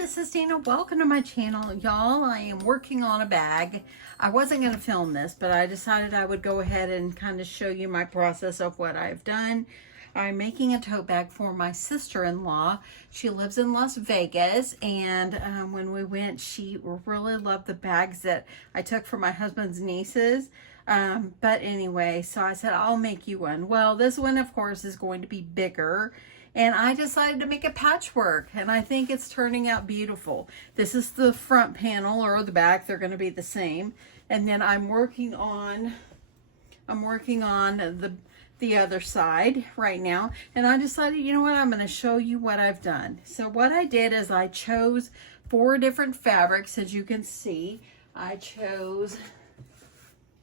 this is Deanna. Welcome to my channel. Y'all, I am working on a bag. I wasn't going to film this, but I decided I would go ahead and kind of show you my process of what I've done. I'm making a tote bag for my sister-in-law. She lives in Las Vegas, and when we went, she really loved the bags that I took for my husband's nieces. But anyway, so I said, I'll make you one. Well, this one, of course, is going to be bigger. And I decided to make a patchwork, and I think it's turning out beautiful. This is the front panel, or the back. They're going to be the same. And then I'm working on the other side right now. And I decided, you know what, I'm going to show you what I've done. So what I did is I chose 4 different fabrics, as you can see. I chose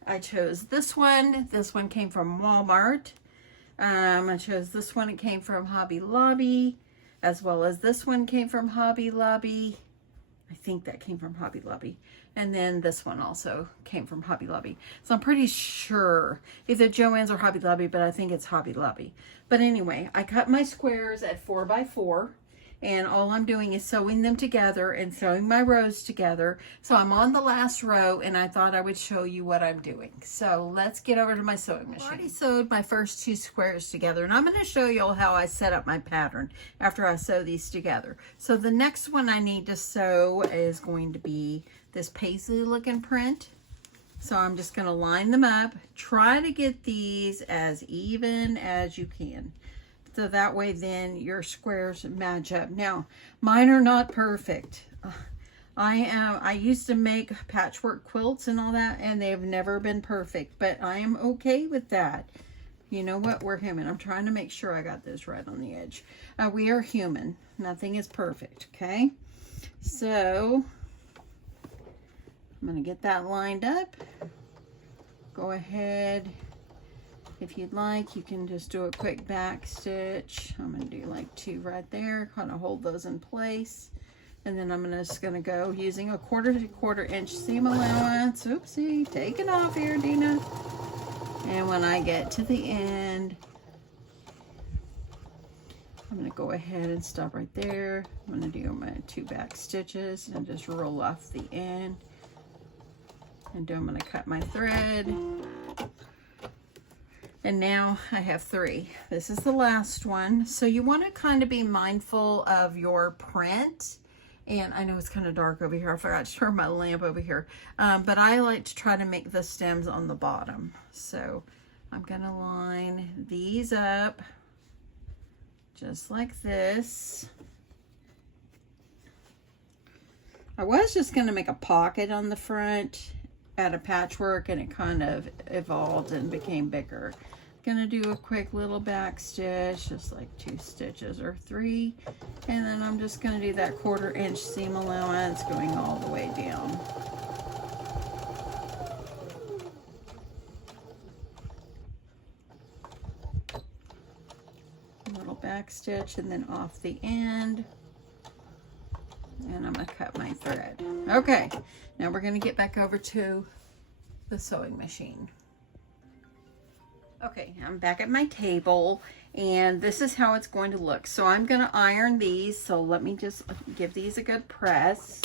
this one. This one came from Walmart. I chose this one. It came from Hobby Lobby, as well as this one came from Hobby Lobby. I think that came from Hobby Lobby. And then this one also came from Hobby Lobby. So I'm pretty sure either Joann's or Hobby Lobby, but I think it's Hobby Lobby. But anyway, I cut my squares at 4x4. And all I'm doing is sewing them together and sewing my rows together. So I'm on the last row, and I thought I would show you what I'm doing. So let's get over to my sewing machine. I already sewed my first 2 squares together, and I'm going to show you all how I set up my pattern after I sew these together. So the next one I need to sew is going to be this paisley looking print. So I'm just going to line them up. Try to get these as even as you can. So that way then your squares match up. Now, mine are not perfect. I used to make patchwork quilts and all that, and they've never been perfect, but I am okay with that. You know what? We're human. I'm trying to make sure I got this right on the edge. We are human. Nothing is perfect, okay? So, I'm going to get that lined up. Go ahead. If you'd like, you can just do a quick back stitch. I'm going to do like 2 right there, kind of hold those in place. And then I'm just going to go using a 1/4 inch seam allowance. Oopsie, take it off here, Deanna. And when I get to the end, I'm going to go ahead and stop right there. I'm going to do my 2 back stitches and just roll off the end. And then I'm going to cut my thread. And now I have 3. This is the last one. So you want to kind of be mindful of your print. And I know it's kind of dark over here. I forgot to turn my lamp over here. But I like to try to make the stems on the bottom. So I'm going to line these up just like this. I was just going to make a pocket on the front out of patchwork, and it kind of evolved and became bigger. Gonna do a quick little back stitch, just like 2 stitches or 3, and then I'm just gonna do that 1/4 inch seam allowance going all the way down. A little back stitch and then off the end. And I'm going to cut my thread. Okay, now we're going to get back over to the sewing machine. Okay, I'm back at my table, and this is how it's going to look. So I'm going to iron these, so let me just give these a good press.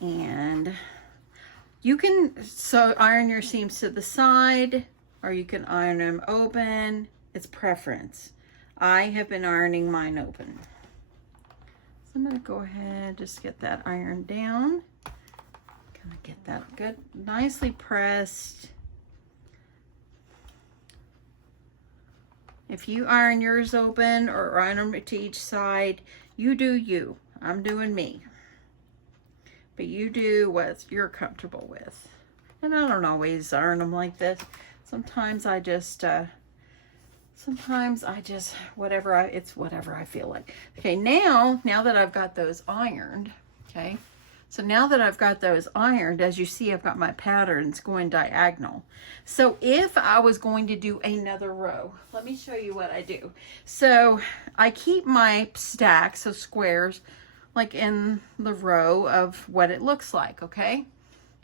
And you can iron your seams to the side, or you can iron them open. It's preference. I have been ironing mine open. So I'm going to go ahead, just get that ironed down. Kind of get that good, nicely pressed. If you iron yours open or iron them to each side, you do you. I'm doing me. But you do what you're comfortable with. And I don't always iron them like this. Sometimes I just whatever I feel like. Okay, now that I've got those ironed, okay, so now that I've got those ironed, as you see, I've got my patterns going diagonal. So if I was going to do another row, let me show you what I do. So I keep my stacks of squares like in the row of what it looks like, okay?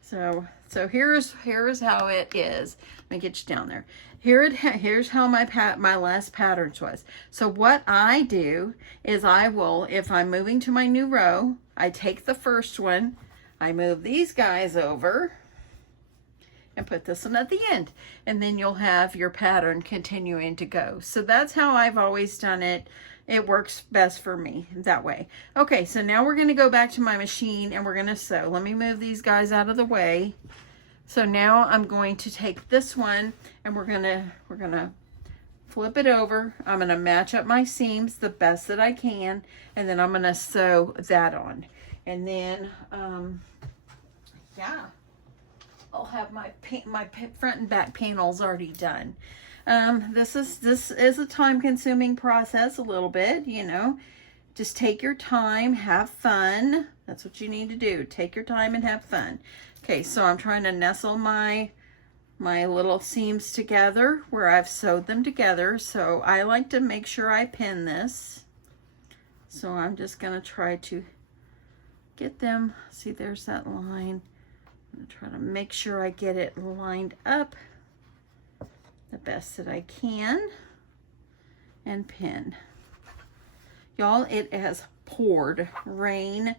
So here's how it is. Let me get you down there. here's how my last patterns was. So what I do is I will, if I'm moving to my new row, I take the first one, I move these guys over and put this one at the end, and then you'll have your pattern continuing to go. So that's how I've always done it. It works best for me that way. Okay, so now we're going to go back to my machine and we're going to sew. Let me move these guys out of the way. So now I'm going to take this one and we're gonna flip it over. I'm gonna match up my seams the best that I can, and then I'm gonna sew that on. And then, yeah, I'll have my front and back panels already done. This is a time-consuming process a little bit, you know. Just take your time, have fun. That's what you need to do. Take your time and have fun. Okay, so I'm trying to nestle my little seams together where I've sewed them together. So I like to make sure I pin this. So I'm just gonna try to get them. See, there's that line. I'm gonna try to make sure I get it lined up the best that I can and pin. Y'all, it has poured rain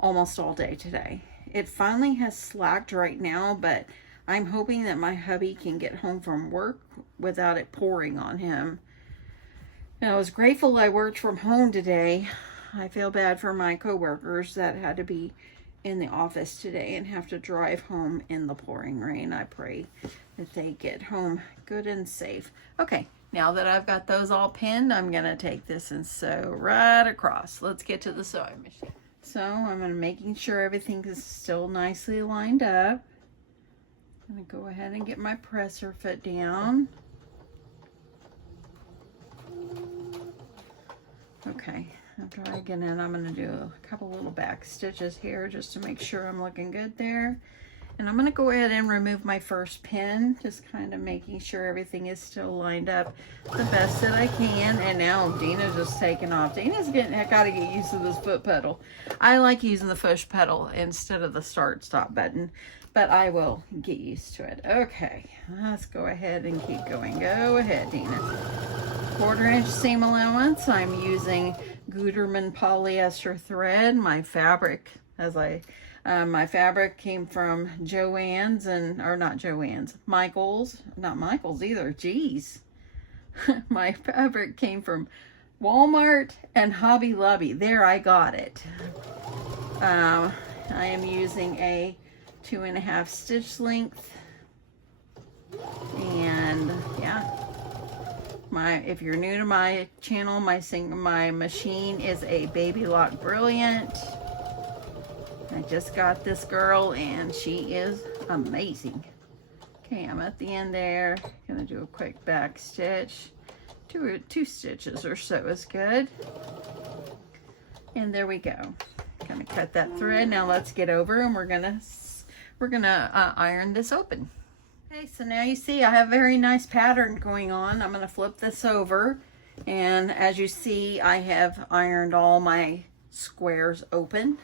almost all day today. It finally has slacked right now, but I'm hoping that my hubby can get home from work without it pouring on him. And I was grateful I worked from home today. I feel bad for my coworkers that had to be in the office today and have to drive home in the pouring rain. I pray that they get home good and safe. Okay, now that I've got those all pinned, I'm gonna take this and sew right across. Let's get to the sewing machine. So I'm gonna making sure everything is still nicely lined up. I'm gonna go ahead and get my presser foot down. Okay, after I get in, I'm gonna do a couple little back stitches here just to make sure I'm looking good there. And I'm gonna go ahead and remove my first pin, just kind of making sure everything is still lined up the best that I can. And now Deanna's just taking off. Deanna's gotta get used to this foot pedal. I like using the push pedal instead of the start-stop button, but I will get used to it. Okay, let's go ahead and keep going. Go ahead, Deanna. 1/4 inch seam allowance. I'm using Gutermann polyester thread. My fabric, my fabric came from Joann's Michael's, not Michael's either, geez. My fabric came from Walmart and Hobby Lobby. There, I got it. I am using a 2.5 stitch length. And yeah, if you're new to my channel, my machine is a Baby Lock Brilliant. I just got this girl and she is amazing. Okay, I'm at the end there. Gonna do a quick back stitch. Two stitches or so is good. And there we go. Gonna cut that thread. Now let's get over and we're gonna iron this open. Okay, so now you see I have a very nice pattern going on. I'm gonna flip this over, and as you see, I have ironed all my squares open.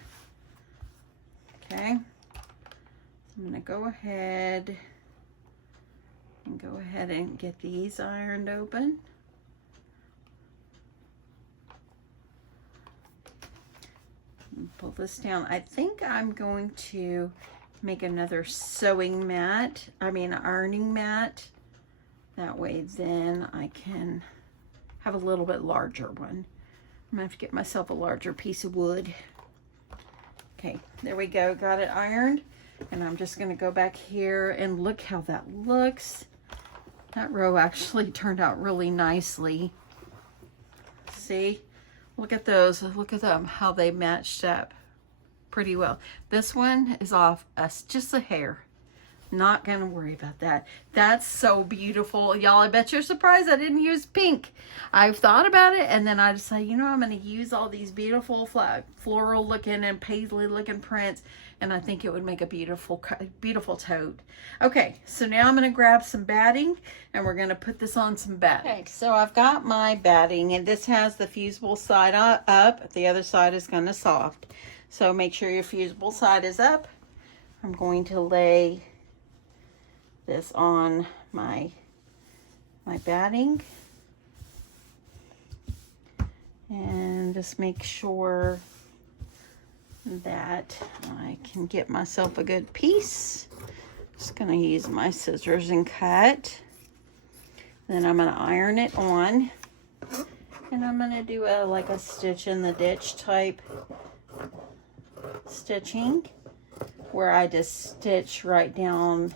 Okay, I'm gonna go ahead and get these ironed open. Pull this down. I think I'm going to make another ironing mat. That way then I can have a little bit larger one. I'm gonna have to get myself a larger piece of wood. Okay, there we go, got it ironed. And I'm just gonna go back here and look how that looks. That row actually turned out really nicely. See, look at those, look at them, how they matched up pretty well. This one is off just a hair. Not gonna worry about that. That's so beautiful. Y'all, I bet you're surprised I didn't use pink. I've thought about it, and then I decided, you know, I'm gonna use all these beautiful floral looking and paisley looking prints, and I think it would make a beautiful tote. Okay, so now I'm gonna grab some batting and we're gonna put this on some batting. Okay, so I've got my batting, and this has the fusible side up. The other side is kind of soft. So make sure your fusible side is up. I'm going to lay this on my my batting. And just make sure that I can get myself a good piece. Just gonna use my scissors and cut. Then I'm gonna iron it on. And I'm gonna do like a stitch in the ditch type stitching, where I just stitch right down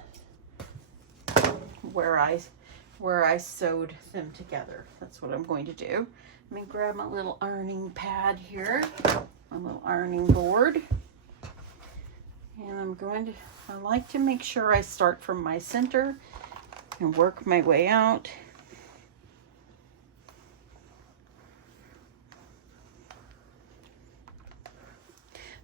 where I sewed them together. That's what I'm going to do. Let me grab my little ironing pad here, my little ironing board. And I like to make sure I start from my center and work my way out.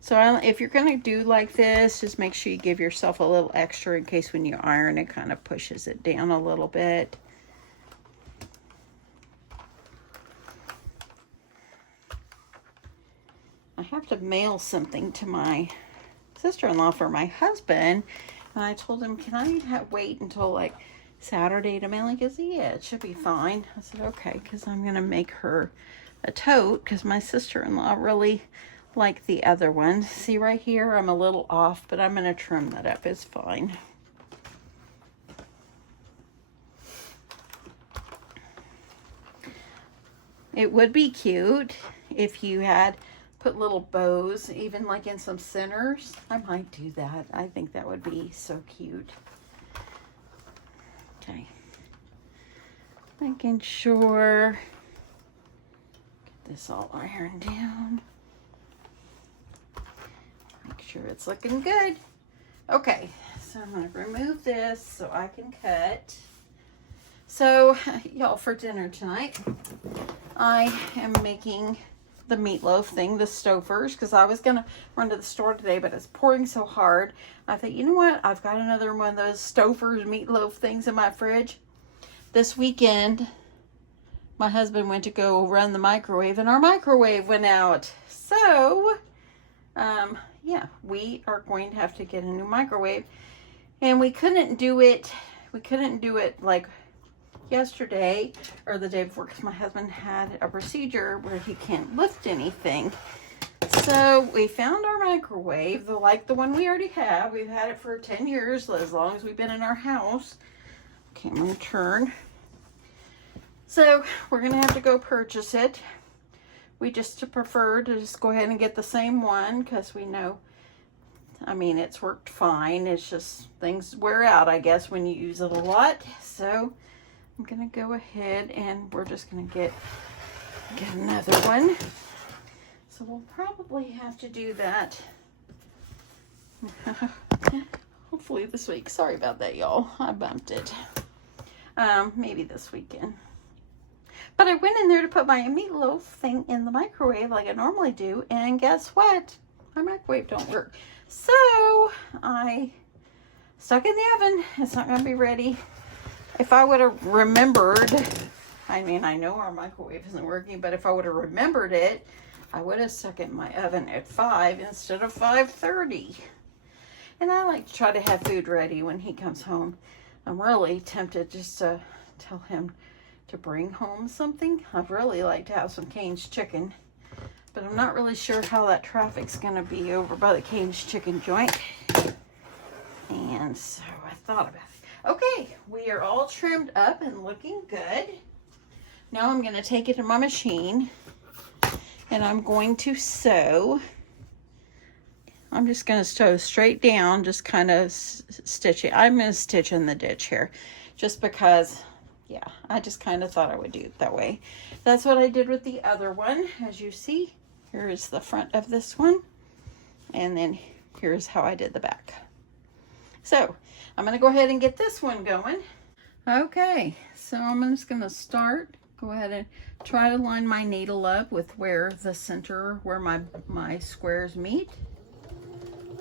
So if you're going to do like this, just make sure you give yourself a little extra in case when you iron it kind of pushes it down a little bit. I have to mail something to my sister-in-law for my husband. And I told him, can I wait until like Saturday to mail? He goes, yeah, it should be fine. I said, okay, because I'm going to make her a tote because my sister-in-law really like the other one. See right here, I'm a little off, but I'm going to trim that up. It's fine. It would be cute if you had put little bows, even like in some centers. I might do that. I think that would be so cute. Okay. Making sure, get this all ironed down. Make sure it's looking good. Okay, so I'm going to remove this so I can cut. So, y'all, for dinner tonight, I am making the meatloaf thing, the Stouffer's, because I was going to run to the store today, but it's pouring so hard. I thought, you know what? I've got another one of those Stouffer's meatloaf things in my fridge. This weekend, my husband went to go run the microwave, and our microwave went out. So, yeah, we are going to have to get a new microwave. And we couldn't do it like yesterday or the day before because my husband had a procedure where he can't lift anything. So we found our microwave, like the one we already have. We've had it for 10 years, as long as we've been in our house. Okay, I'm going to turn. So we're going to have to go purchase it. We just prefer to just go ahead and get the same one because we know, I mean, it's worked fine. It's just things wear out, I guess, when you use it a lot. So I'm going to go ahead and we're just going to get another one. So we'll probably have to do that hopefully this week. Sorry about that, y'all. I bumped it. Maybe this weekend. But I went in there to put my meatloaf thing in the microwave like I normally do, and guess what? My microwave don't work. So I stuck in the oven. It's not going to be ready. If I would have remembered, I mean, I know our microwave isn't working, but if I would have remembered it, I would have stuck it in my oven at 5 instead of 5:30. And I like to try to have food ready when he comes home. I'm really tempted just to tell him to bring home something. I'd really like to have some caged chicken, but I'm not really sure how that traffic's going to be over by the caged chicken joint. And so I thought about it. Okay, we are all trimmed up and looking good. Now I'm going to take it to my machine and I'm going to sew. I'm just going to sew straight down, just kind of stitch it. I'm going to stitch in the ditch here just because, yeah, I just kind of thought I would do it that way. That's what I did with the other one. As you see, here is the front of this one. And then here's how I did the back. So I'm going to go ahead and get this one going. Okay, so I'm just going to go ahead and try to line my needle up with where the center, where my squares meet.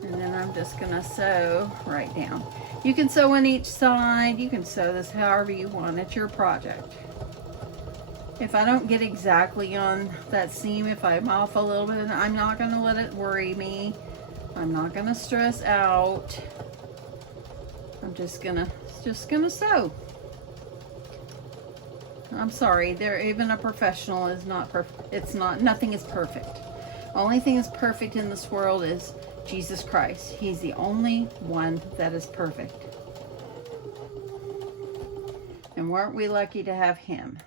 And then I'm just going to sew right down. You can sew on each side. You can sew this however you want. It's your project. If I don't get exactly on that seam, if I'm off a little bit, I'm not going to let it worry me. I'm not going to stress out. I'm just gonna sew. I'm sorry. Even a professional is not perfect. It's not, nothing is perfect. Only thing is perfect in this world is Jesus Christ. He's the only one that is perfect. And weren't we lucky to have him?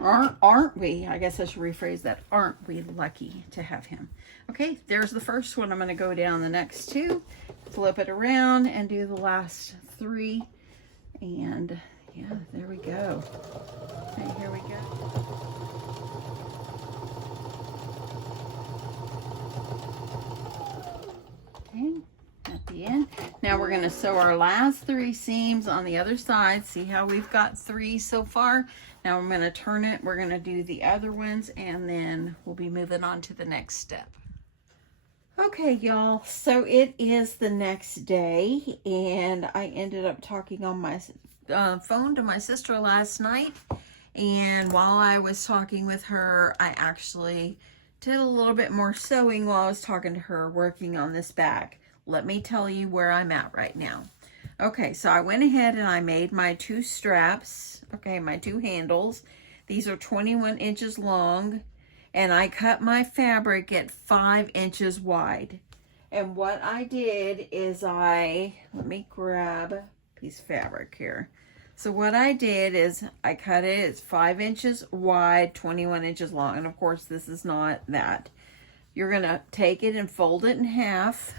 Aren't we? I guess I should rephrase that. Aren't we lucky to have him? Okay, there's the first one. I'm going to go down the next two, flip it around, and do the last three. And yeah, there we go. Okay, here we go. Okay, at the end. Now we're going to sew our last three seams on the other side. See how we've got three so far? Now I'm going to turn it. We're going to do the other ones, and then we'll be moving on to the next step. Okay, y'all. So it is the next day, and I ended up talking on my phone to my sister last night. And while I was talking with her, I actually did a little bit more sewing while I was talking to her, working on this bag. Let me tell you where I'm at right now. Okay, so I went ahead and I made my two straps, okay, my two handles. These are 21 inches long, and I cut my fabric at 5 inches wide. And what I did is let me grab a piece of fabric here. So what I did is I cut it, it's 5 inches wide, 21 inches long. And of course, this is not that. You're gonna take it and fold it in half.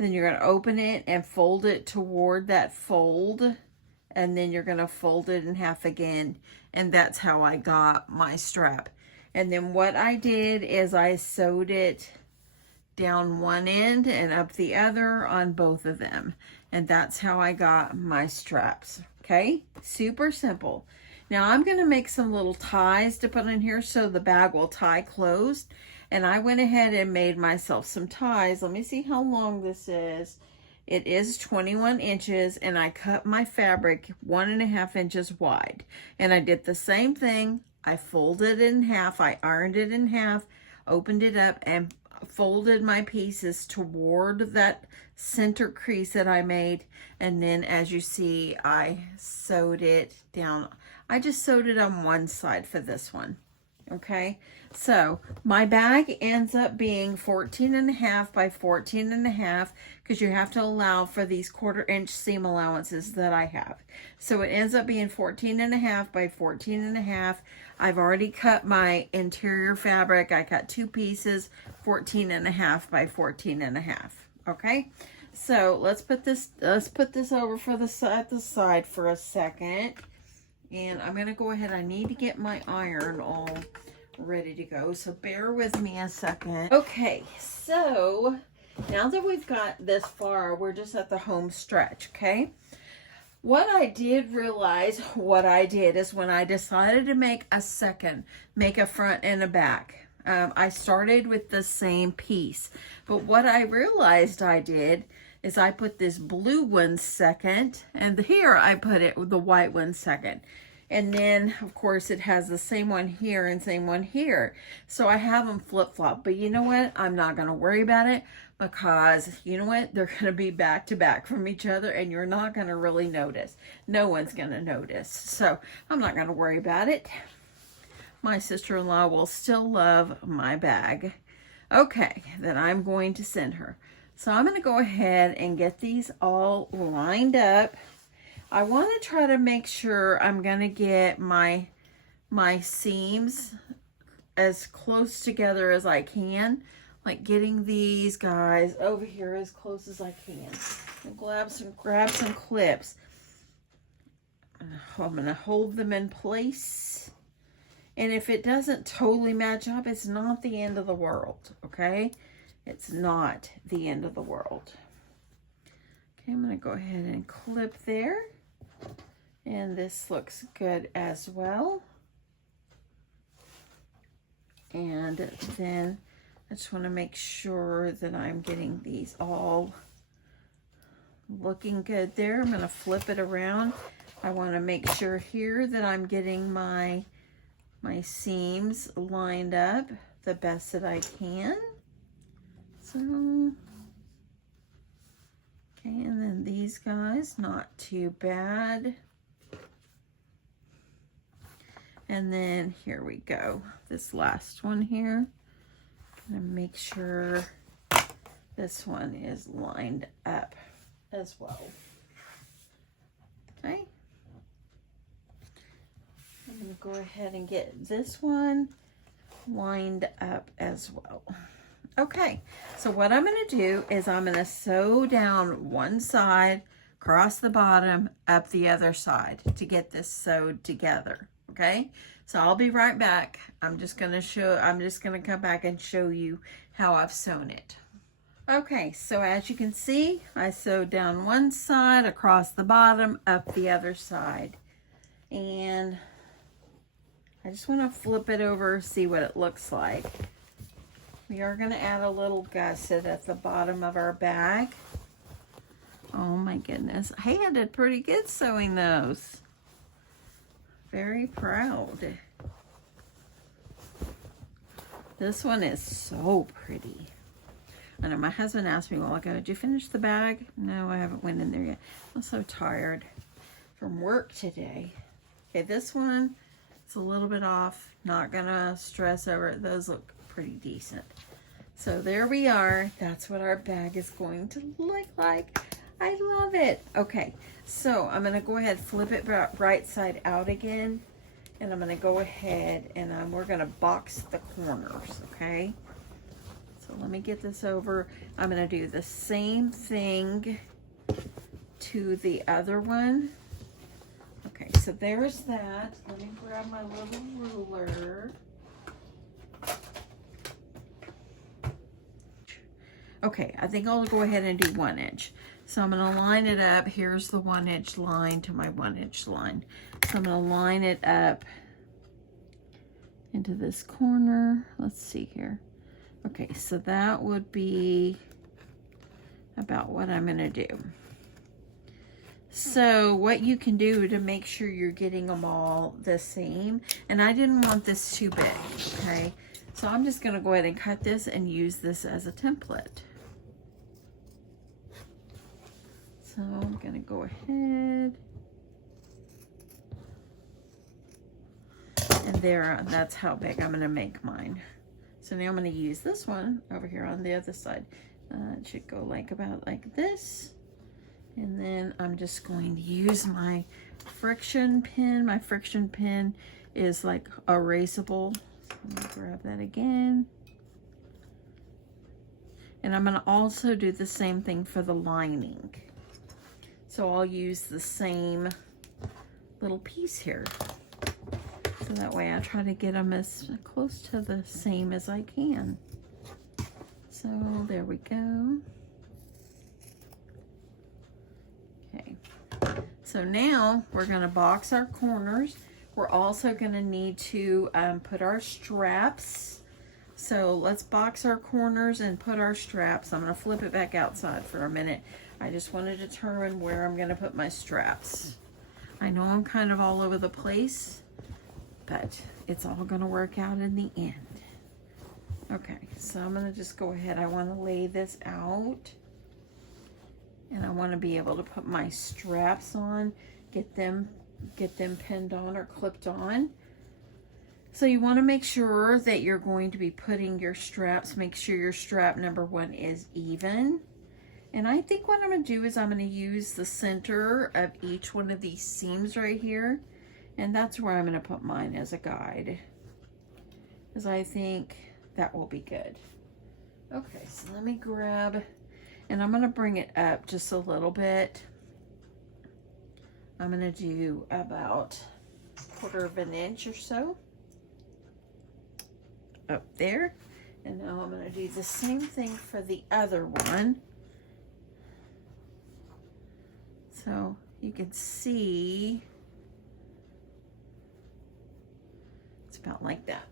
Then you're going to open it and fold it toward that fold. And then you're going to fold it in half again. And that's how I got my strap. And then what I did is I sewed it down one end and up the other on both of them. And that's how I got my straps. Okay? Super simple. Now I'm going to make some little ties to put in here so the bag will tie closed. And I went ahead and made myself some ties. Let me see how long this is. It is 21 inches, and I cut my fabric 1.5 inches wide. And I did the same thing. I folded it in half. I ironed it in half, opened it up, and folded my pieces toward that center crease that I made. And then, as you see, I sewed it down. I just sewed it on one side for this one. Okay, so my bag ends up being 14.5 by 14.5 because you have to allow for these 1/4 inch seam allowances that I have. So it ends up being 14.5 by 14.5. I've already cut my interior fabric. I cut two pieces, 14.5 by 14.5. Okay, so let's put this over for the side for a second. And I'm going to go ahead. I need to get my iron all ready to go. So bear with me a second. Okay, so now that we've got this far, we're just at the home stretch, okay? What I did realize, what I did is when I decided to make a front and a back, I started with the same piece. But what I realized I did is I put this blue one second, and here I put the white one second. And then, of course, it has the same one here and same one here. So I have them flip-flop. But you know what? I'm not going to worry about it because, you know what? They're going to be back to back from each other, and you're not going to really notice. No one's going to notice. So I'm not going to worry about it. My sister-in-law will still love my bag. Okay, then I'm going to send her. So I'm going to go ahead and get these all lined up. I want to try to make sure I'm going to get my seams as close together as I can. Like getting these guys over here as close as I can. And grab some clips. I'm going to hold them in place. And if it doesn't totally match up, it's not the end of the world, okay? It's not the end of the world. Okay, I'm going to go ahead and clip there. And this looks good as well. And then I just want to make sure that I'm getting these all looking good there. I'm going to flip it around. I want to make sure here that I'm getting my seams lined up the best that I can. So, okay, and then these guys, not too bad. And then here we go. This last one here. And make sure this one is lined up as well. Okay. I'm going to go ahead and get this one lined up as well. Okay, so what I'm going to do is I'm going to sew down one side, across the bottom, up the other side to get this sewed together. Okay, so I'll be right back. I'm just going to come back and show you how I've sewn it. Okay, so as you can see, I sewed down one side, across the bottom, up the other side. And I just want to flip it over, see what it looks like. We are going to add a little gusset at the bottom of our bag. Oh my goodness. Hey, I did pretty good sewing those. Very proud. This one is so pretty. I know my husband asked me a while ago, did you finish the bag? No, I haven't went in there yet. I'm so tired from work today. Okay, this one, it's a little bit off. Not gonna stress over it. Those look pretty decent. So there we are. That's what our bag is going to look like. I love it. Okay, so I'm gonna go ahead, flip it right side out again, and I'm gonna go ahead and we're gonna box the corners, okay? So let me get this over. I'm gonna do the same thing to the other one. Okay, so there's that. Let me grab my little ruler. Okay, I think I'll go ahead and do 1 inch. So I'm going to line it up. Here's the 1 inch line to my 1 inch line. So I'm going to line it up into this corner. Let's see here. Okay, so that would be about what I'm going to do. So what you can do to make sure you're getting them all the same, and I didn't want this too big, okay? So I'm just going to go ahead and cut this and use this as a template. So I'm going to go ahead. And there, that's how big I'm going to make mine. So now I'm going to use this one over here on the other side. It should go like about like this. And then I'm just going to use my friction pin. My friction pin is like erasable. So I'm going to grab that again. And I'm going to also do the same thing for the lining. So I'll use the same little piece here. So that way I try to get them as close to the same as I can. So there we go. Okay. So now we're going to box our corners. We're also going to need to put our straps. So let's box our corners and put our straps. I'm going to flip it back outside for a minute. I just want to determine where I'm going to put my straps. I know I'm kind of all over the place, but it's all going to work out in the end. Okay, so I'm going to just go ahead. I want to lay this out, and I want to be able to put my straps on, get them pinned on or clipped on. So you want to make sure that you're going to be putting your straps, make sure your strap number 1 is even. And I think what I'm going to do is I'm going to use the center of each one of these seams right here. And that's where I'm going to put mine as a guide, because I think that will be good. Okay, so let me grab, and I'm going to bring it up just a little bit. I'm going to do about 1/4 of an inch or so up there. And now I'm going to do the same thing for the other one. So you can see it's about like that.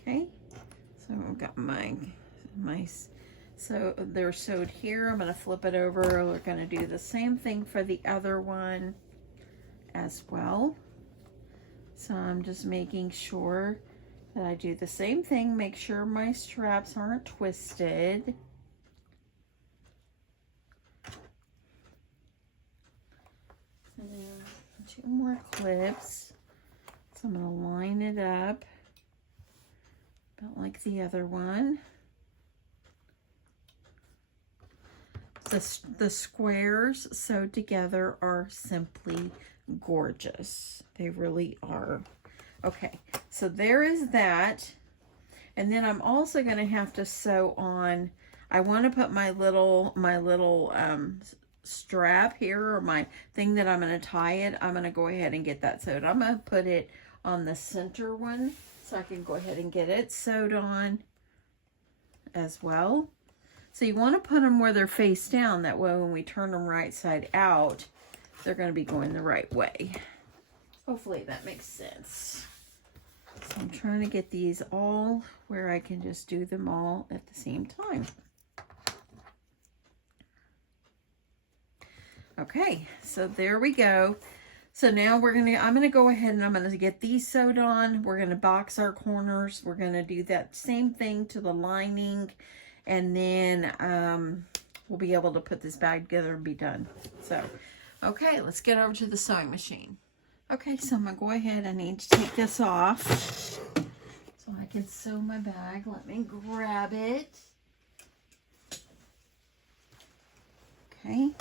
Okay, so I've got my so they're sewed here. I'm going to flip it over. We're going to do the same thing for the other one as well. So I'm just making sure that I do the same thing. Make sure my straps aren't twisted. And then 2 more clips. So I'm going to line it up about like the other one. The squares sewed together are simply gorgeous. They really are. Okay, so there is that. And then I'm also going to have to sew on, I want to put my little strap here, or my thing that I'm going to tie it. I'm going to go ahead and get that sewed. I'm going to put it on the center one so I can go ahead and get it sewed on as well. So you want to put them where they're face down. That way when we turn them right side out, they're going to be going the right way. Hopefully that makes sense. So I'm trying to get these all where I can just do them all at the same time. Okay, so there we go. So now I'm gonna go ahead and I'm gonna get these sewed on. We're gonna box our corners. We're gonna do that same thing to the lining, and then we'll be able to put this bag together and be done. So, okay, let's get over to the sewing machine. Okay, so I'm gonna go ahead. I need to take this off so I can sew my bag. Let me grab it. Okay.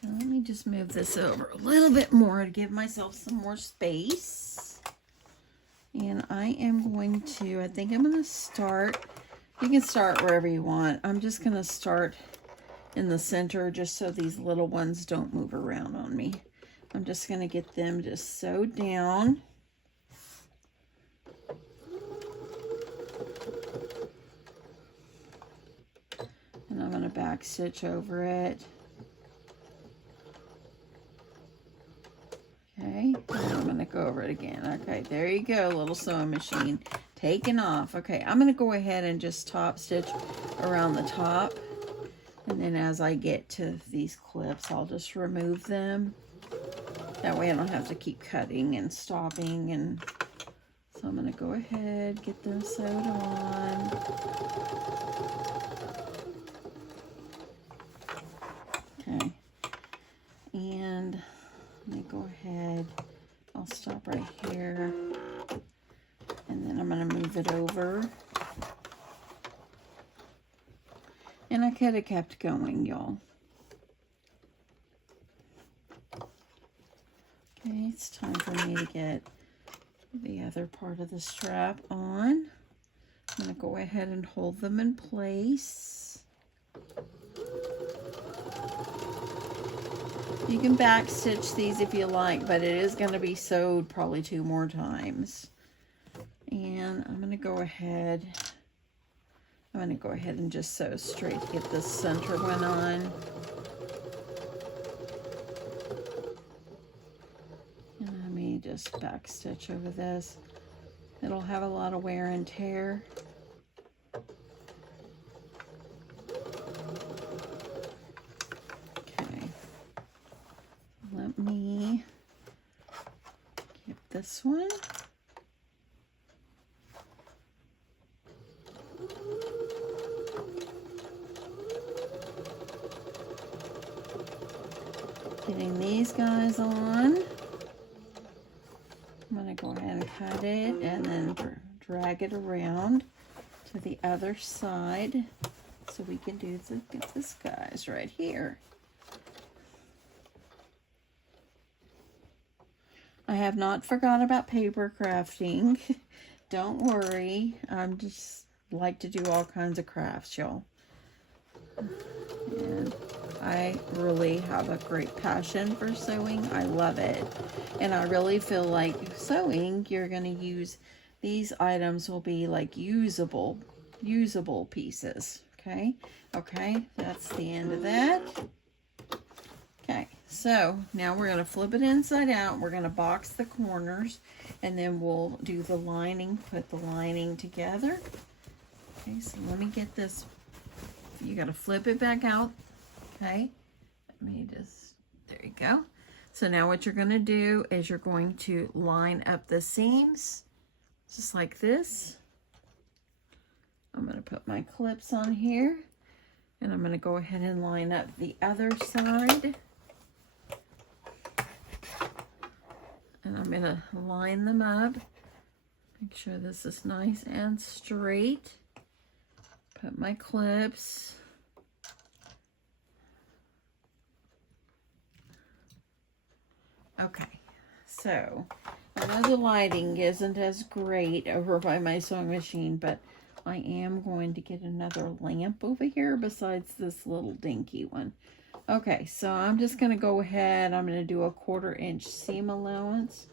So let me just move this over a little bit more to give myself some more space. And I am going to, I think I'm going to start, you can start wherever you want. I'm just going to start in the center just so these little ones don't move around on me. I'm just going to get them just sewed down. And I'm going to back stitch over it. Okay, and I'm going to go over it again. Okay, there you go, little sewing machine taken off. Okay, I'm going to go ahead and just top stitch around the top. And then as I get to these clips, I'll just remove them. That way I don't have to keep cutting and stopping. And so I'm going to go ahead, get them sewed on. Okay, and let me go ahead, I'll stop right here, and then I'm going to move it over. And I could have kept going, y'all. Okay, it's time for me to get the other part of the strap on. I'm going to go ahead and hold them in place. You can back stitch these if you like, but it is going to be sewed probably 2 more times. And I'm going to go ahead and just sew straight to get the center one on. And let me just back stitch over this. It'll have a lot of wear and tear. Let me get this one. Getting these guys on. I'm going to go ahead and cut it and then drag it around to the other side so we can do this guys right here. I have not forgot about paper crafting. Don't worry. I'm just like to do all kinds of crafts, y'all. And I really have a great passion for sewing. I love it. And I really feel like sewing, you're going to use, these items will be like usable pieces. Okay. Okay. That's the end of that. Okay, so now we're going to flip it inside out. We're going to box the corners, and then we'll do the lining, put the lining together. Okay, so let me get this. You got to flip it back out. Okay, let me just, there you go. So now what you're going to do is you're going to line up the seams just like this. I'm going to put my clips on here, and I'm going to go ahead and line up the other side. And I'm going to line them up. Make sure this is nice and straight. Put my clips. Okay, so I know the lighting isn't as great over by my sewing machine, but I am going to get another lamp over here besides this little dinky one. Okay, so I'm just going to go ahead. I'm going to do a 1/4 inch seam allowance.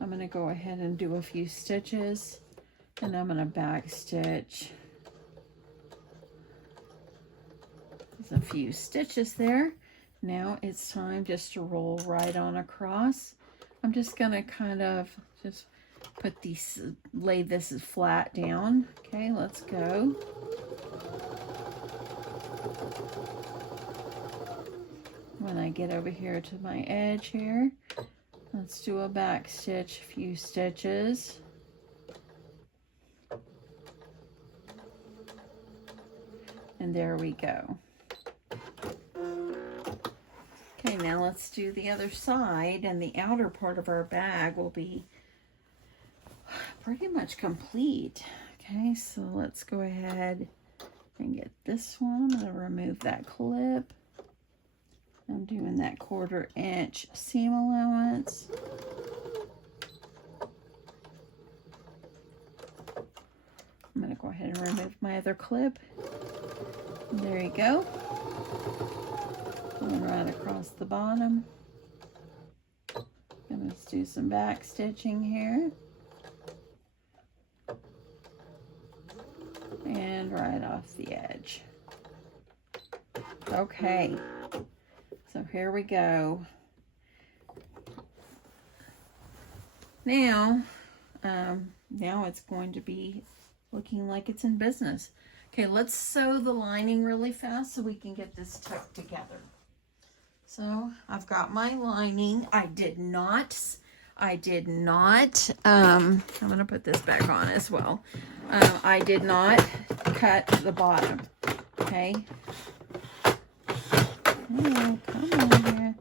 I'm going to go ahead and do a few stitches, and I'm going to back stitch. There's a few stitches there. Now it's time just to roll right on across. I'm just going to kind of just put these, lay this flat down. Okay, let's go. When I get over here to my edge here, let's do a back stitch, a few stitches. And there we go. Okay, now let's do the other side, and the outer part of our bag will be pretty much complete. Okay, so let's go ahead and get this one. I'm going to remove that clip. I'm doing that 1/4 inch seam allowance. I'm going to go ahead and remove my other clip. There you go. Going right across the bottom. I'm going to do some back stitching here. And right off the edge. Okay. So here we go. Now it's going to be looking like it's in business. Okay, let's sew the lining really fast so we can get this tucked together. So I've got my lining. I'm going to put this back on as well. I did not cut the bottom. Okay. Oh, come on here.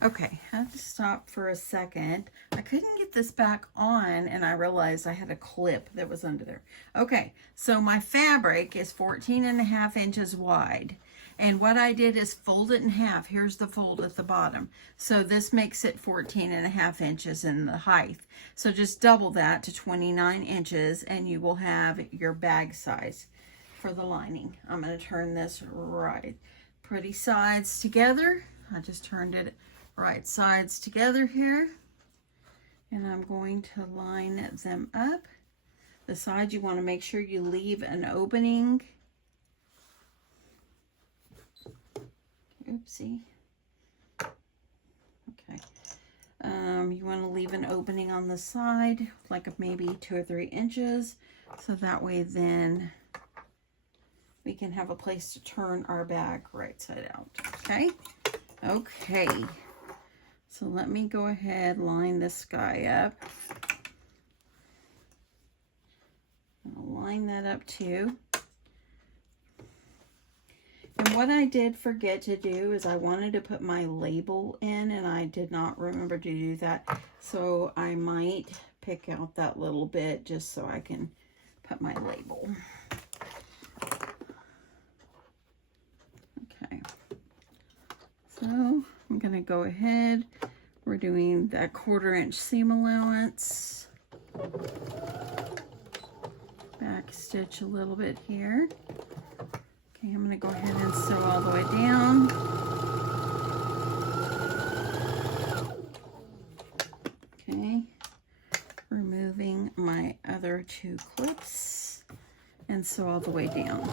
Okay, I had to stop for a second. I couldn't get this back on, and I realized I had a clip that was under there. Okay, so my fabric is 14.5 inches wide. And what I did is fold it in half. Here's the fold at the bottom. So this makes it 14.5 inches in the height. So just double that to 29 inches, and you will have your bag size for the lining. I'm going to turn this right. Pretty sides together. I just turned it right sides together here. And I'm going to line them up. The sides, you want to make sure you leave an opening. Oopsie. Okay. You want to leave an opening on the side, like maybe 2 or 3 inches. So that way then we can have a place to turn our bag right side out. Okay. Okay. So let me go ahead, line this guy up. I'll line that up too. And what I did forget to do is I wanted to put my label in, and I did not remember to do that. So I might pick out that little bit just so I can put my label. Okay. So I'm going to go ahead. We're doing that 1/4 inch seam allowance. Back stitch a little bit here. Okay, I'm going to go ahead and sew all the way down. Okay, removing my other 2 clips and sew all the way down.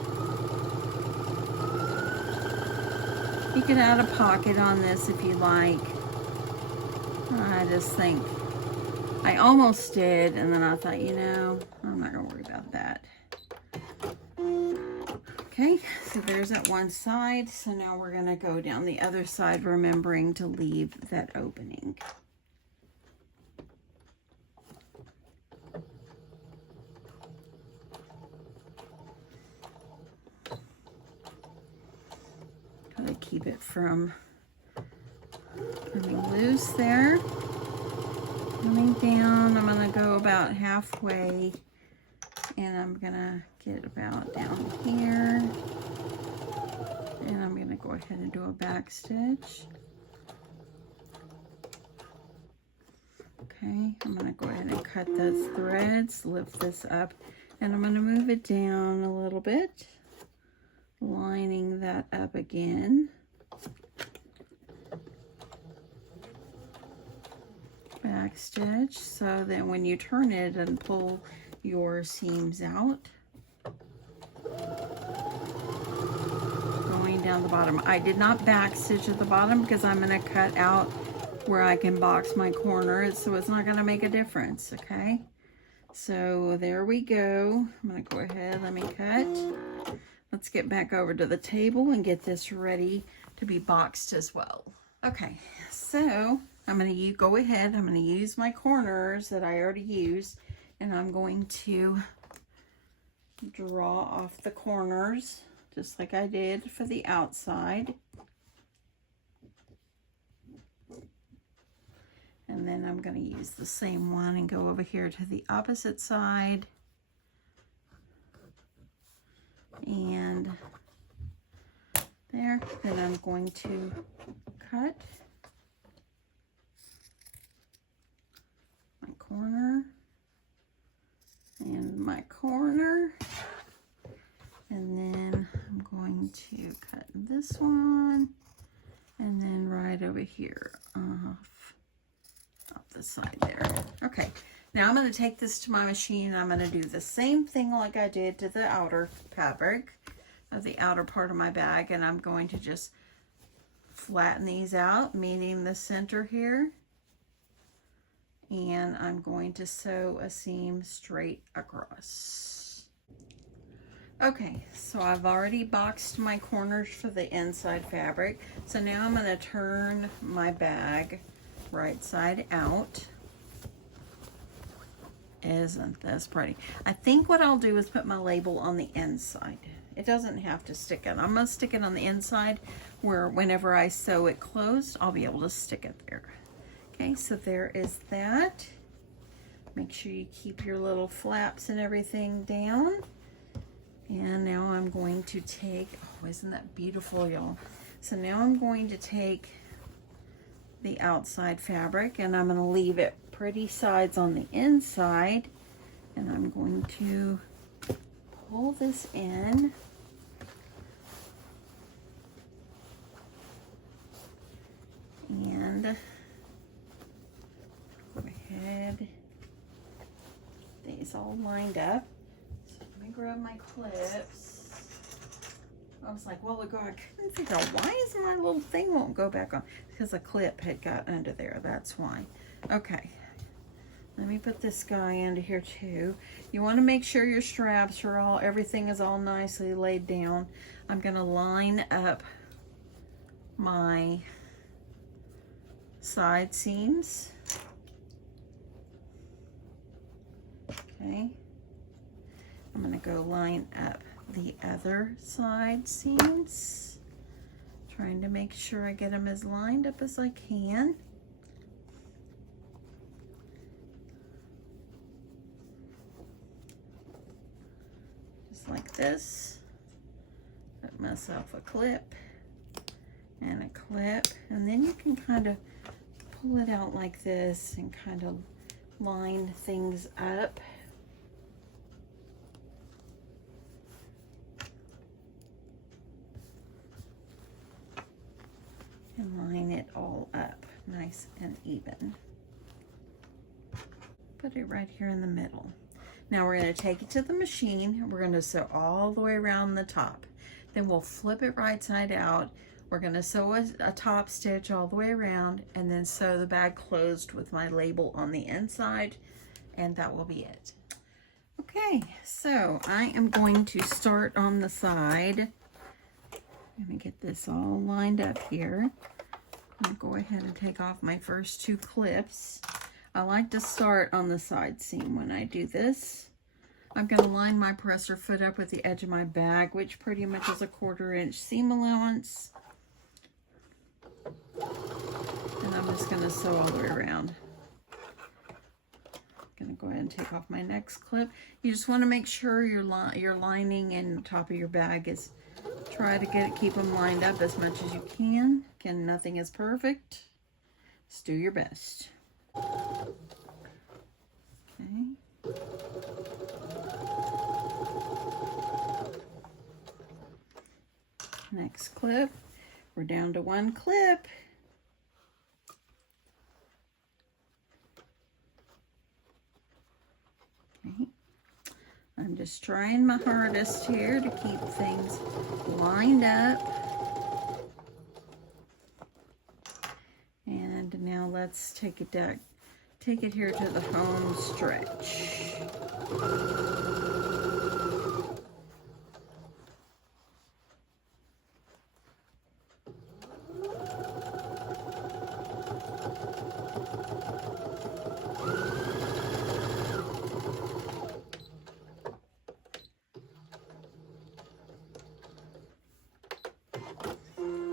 You can add a pocket on this if you like. I just think I almost did, and then I thought, you know, I'm not going to worry about that. Okay, so there's that one side. So now we're going to go down the other side, remembering to leave that opening. Gotta keep it from coming almost there. Coming down, I'm gonna go about halfway, and I'm gonna get about down here, and I'm gonna go ahead and do a back stitch. Okay, I'm gonna go ahead and cut those threads, lift this up, and I'm gonna move it down a little bit, lining that up again. Back stitch, so that when you turn it and pull your seams out, going down the bottom. I did not back stitch at the bottom because I'm going to cut out where I can box my corners, so it's not going to make a difference. Okay, so there we go. I'm going to go ahead, let me cut. Let's get back over to the table and get this ready to be boxed as well. Okay, so I'm going to go ahead, I'm going to use my corners that I already used, and I'm going to draw off the corners just like I did for the outside. And then I'm going to use the same one and go over here to the opposite side. And there, then I'm going to cut my corner and my corner, and then I'm going to cut this one, and then right over here off the side there. Okay, now I'm going to take this to my machine, and I'm going to do the same thing like I did to the outer fabric of the outer part of my bag, and I'm going to just flatten these out, meeting the center here. And I'm going to sew a seam straight across. Okay, so I've already boxed my corners for the inside fabric. So now I'm going to turn my bag right side out. Isn't this pretty? I think what I'll do is put my label on the inside. It doesn't have to stick it. I'm going to stick it on the inside where whenever I sew it closed, I'll be able to stick it there. Okay, so there is that. Make sure you keep your little flaps and everything down. And now I'm going to take, oh, isn't that beautiful, y'all? So now I'm going to take the outside fabric, and I'm going to leave it pretty sides on the inside. And I'm going to pull this in. And go ahead, these all lined up. So let me grab my clips. I was like, well ago, I couldn't figure out why isn't my little thing won't go back on, because a clip had got under there. That's why. Okay, let me put this guy under here too. You want to make sure your straps are all, everything is all nicely laid down. I'm going to line up my side seams. Okay, I'm going to go line up the other side seams, trying to make sure I get them as lined up as I can. Just like this. Put myself a clip and a clip, and then you can kind of pull it out like this and kind of line things up. And line it all up nice and even. Put it right here in the middle. Now we're going to take it to the machine. We're going to sew all the way around the top. Then we'll flip it right side out. We're going to sew a top stitch all the way around, and then sew the bag closed with my label on the inside, and that will be it. Okay, so I am going to start on the side. Let me get this all lined up here. I'll go ahead and take off my first two clips. I like to start on the side seam when I do this. I'm going to line my presser foot up with the edge of my bag, which pretty much is a 1/4 inch seam allowance. And I'm just going to sew all the way around. I'm going to go ahead and take off my next clip. You just want to make sure your lining and top of your bag is, try to keep them lined up as much as you can. Again, nothing is perfect. Just do your best. Okay. Next clip. We're down to one clip. Okay. I'm just trying my hardest here to keep things lined up. And now let's take it down, take it here to the home stretch.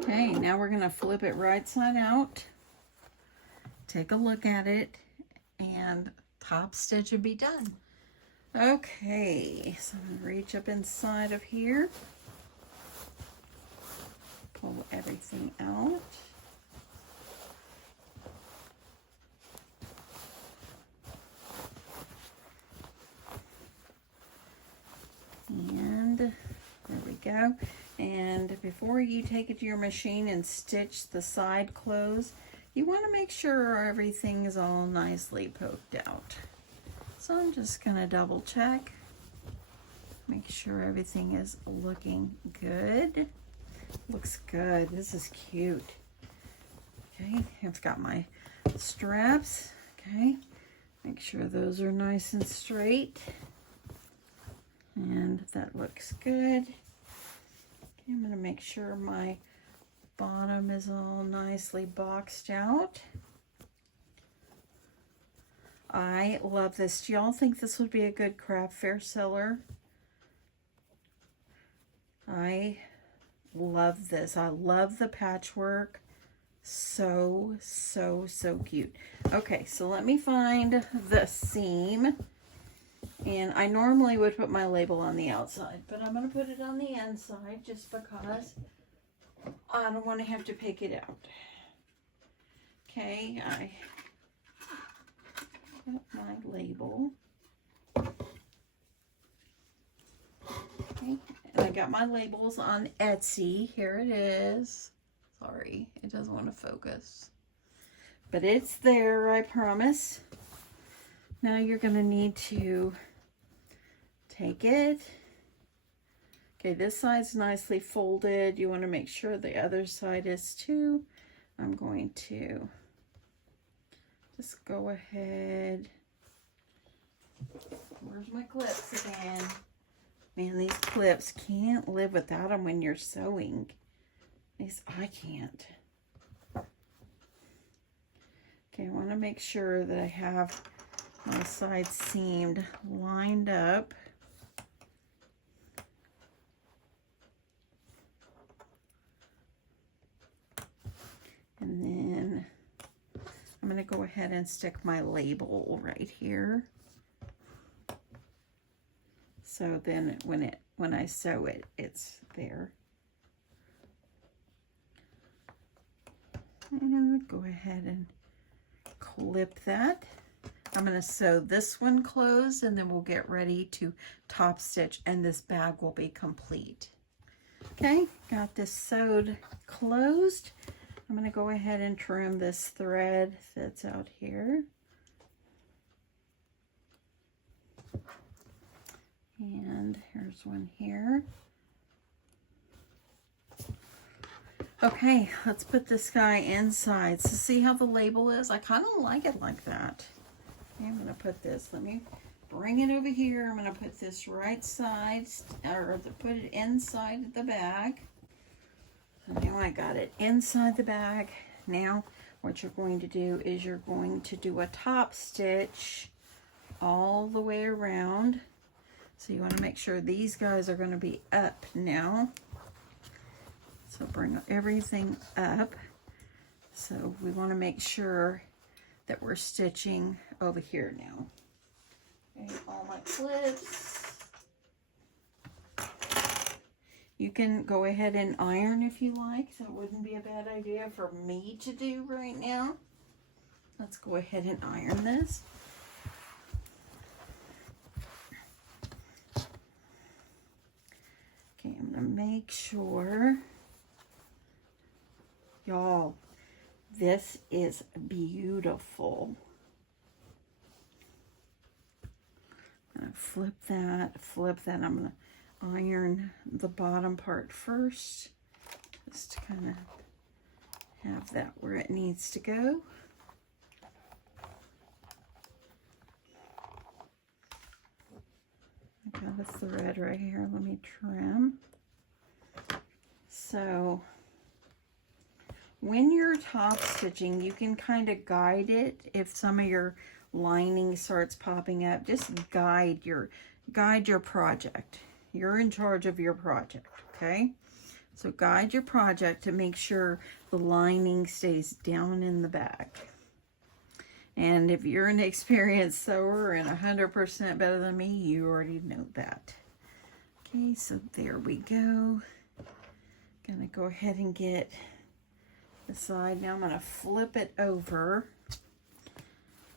Okay, now we're going to flip it right side out. Take a look at it and top stitch and be done. Okay, so I'm going to reach up inside of here. Pull everything out. And there we go. And before you take it to your machine and stitch the side close, you want to make sure everything is all nicely poked out. So I'm just going to double check. Make sure everything is looking good. Looks good. This is cute. Okay, it's got my straps. Okay, make sure those are nice and straight. And that looks good. Okay, I'm going to make sure my bottom is all nicely boxed out. I love this. Do y'all think this would be a good craft fair seller? I love this. I love the patchwork. So, so, so cute. Okay, so let me find the seam. And I normally would put my label on the outside, but I'm going to put it on the inside just because I don't want to have to pick it out. Okay, I got my label. Okay, and I got my labels on Etsy. Here it is. Sorry, it doesn't want to focus. But it's there, I promise. Now you're going to need to take it. Okay, this side's nicely folded. You want to make sure the other side is too. I'm going to just go ahead. Where's my clips again? Man, these clips can't live without them when you're sewing. At least I can't. Okay, I want to make sure that I have my side seamed lined up. And then I'm going to go ahead and stick my label right here. So then when I sew it, it's there. And go ahead and clip that. I'm going to sew this one closed, and then we'll get ready to top stitch, and this bag will be complete. Okay, got this sewed closed. I'm going to go ahead and trim this thread that's out here. And here's one here. Okay, let's put this guy inside. So see how the label is? I kind of like it like that. Okay, I'm going to put this, let me bring it over here. I'm going to put this right side, or put it inside the bag. So now I got it inside the bag. Now what you're going to do is you're going to do a top stitch all the way around. So you want to make sure these guys are going to be up now. So bring everything up. So we want to make sure that we're stitching over here now. Okay, all my clips. You can go ahead and iron if you like. That wouldn't be a bad idea for me to do right now. Let's go ahead and iron this. Okay, I'm going to make sure. Y'all, this is beautiful. I'm going to flip that. I'm going to iron the bottom part first, just to kind of have that where it needs to go. I got a thread right here. Let me trim. So when you're top stitching, you can kind of guide it. If some of your lining starts popping up, just guide your project. You're in charge of your project, okay? So guide your project to make sure the lining stays down in the back. And if you're an experienced sewer and 100% better than me, you already know that. Okay, so there we go. Gonna go ahead and get the side. Now I'm gonna flip it over.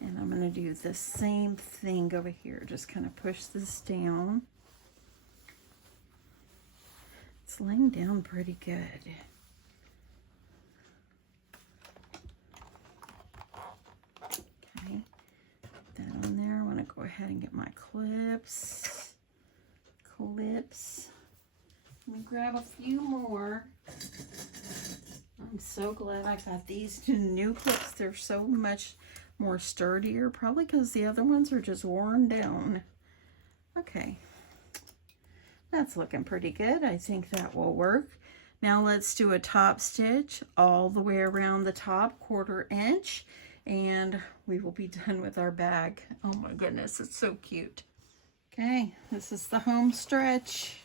And I'm gonna do the same thing over here. Just kind of push this down. It's laying down pretty good. Okay, put that on there. I want to go ahead and get my clips. Let me grab a few more. I'm so glad I got these new clips. They're so much more sturdier, probably because the other ones are just worn down. Okay. That's looking pretty good. I think that will work. Now let's do a top stitch all the way around the top, 1/4 inch, and we will be done with our bag. Oh my goodness, it's so cute. Okay, this is the home stretch.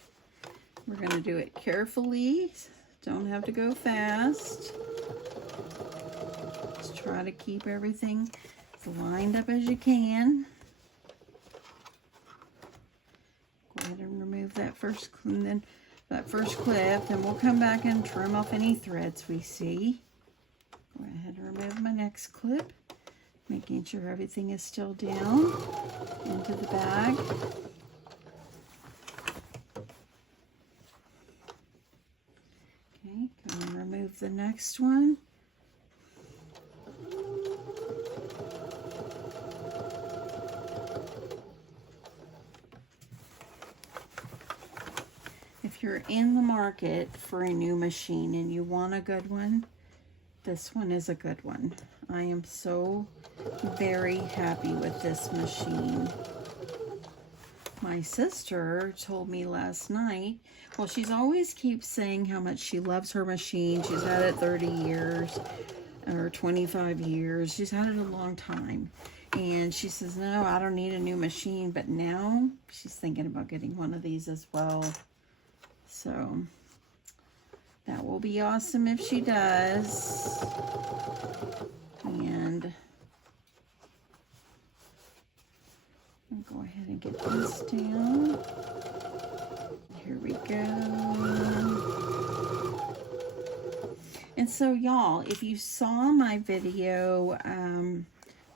We're going to do it carefully. Don't have to go fast. Just try to keep everything as lined up as you can. Go ahead and remove that first, and then that first clip, then we'll come back and trim off any threads we see. Go ahead and remove my next clip, making sure everything is still down into the bag. Okay, go and remove the next one. If you're in the market for a new machine and you want a good one, this one is a good one. I am so very happy with this machine. My sister told me last night, well, she's always keeps saying how much she loves her machine. She's had it 30 years or 25 years. She's had it a long time. And she says, no, I don't need a new machine. But now she's thinking about getting one of these as well. So that will be awesome if she does. And I'll go ahead and get this down. Here we go. And so y'all, if you saw my video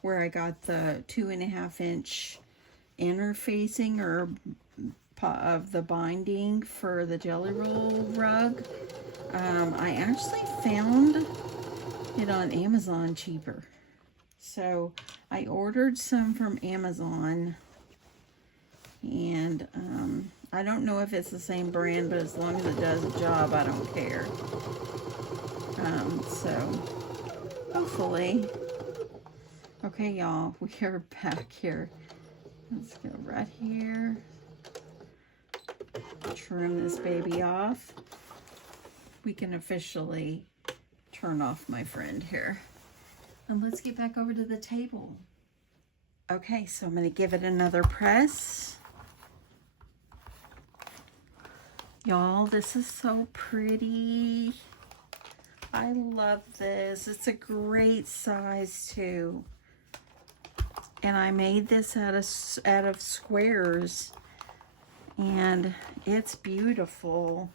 where I got the 2.5 inch interfacing or of the binding for the jelly roll rug, I actually found it on Amazon cheaper. So I ordered some from Amazon, and I don't know if it's the same brand, but as long as it does the job, I don't care. So hopefully. Okay, y'all, we are back here. Let's go right here. Trim this baby off. We can officially turn off my friend here. And let's get back over to the table. Okay, so I'm going to give it another press. Y'all, this is so pretty. I love this. It's a great size too. And I made this out of squares, and it's beautiful.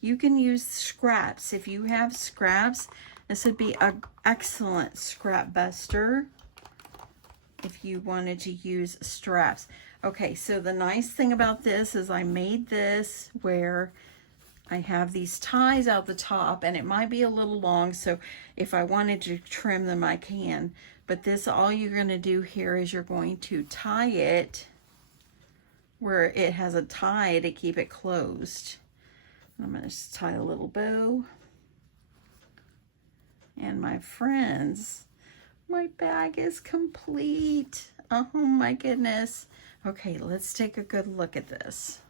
You can use scraps. If you have scraps, this would be an excellent scrap buster if you wanted to use straps. Okay, so the nice thing about this is I made this where I have these ties out the top, and it might be a little long, so if I wanted to trim them, I can. But this, all you're going to do here is you're going to tie it where it has a tie to keep it closed. I'm going to just tie a little bow. And my friends, my bag is complete. Oh my goodness. Okay, let's take a good look at this.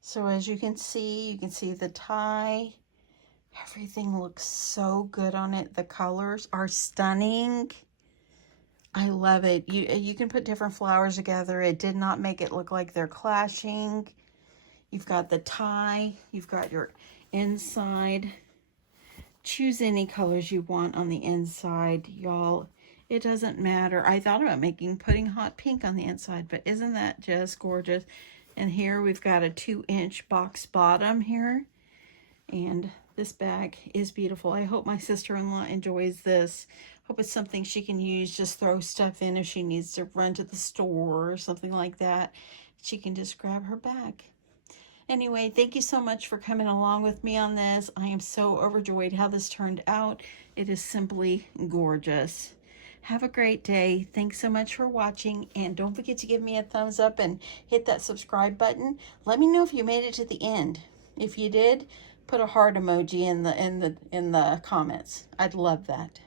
So as you can see the tie. Everything looks so good on it. The colors are stunning. I love it. You can put different flowers together. It did not make it look like they're clashing. You've got the tie. You've got your inside. Choose any colors you want on the inside, y'all. It doesn't matter. I thought about putting hot pink on the inside, but isn't that just gorgeous? And here we've got a 2-inch box bottom here. And this bag is beautiful. I hope my sister-in-law enjoys this. Hope it's something she can use, just throw stuff in if she needs to run to the store or something like that. She can just grab her bag. Anyway, thank you so much for coming along with me on this. I am so overjoyed how this turned out. It is simply gorgeous. Have a great day. Thanks so much for watching, and don't forget to give me a thumbs up and hit that subscribe button. Let me know if you made it to the end. If you did, put a heart emoji in the comments. I'd love that.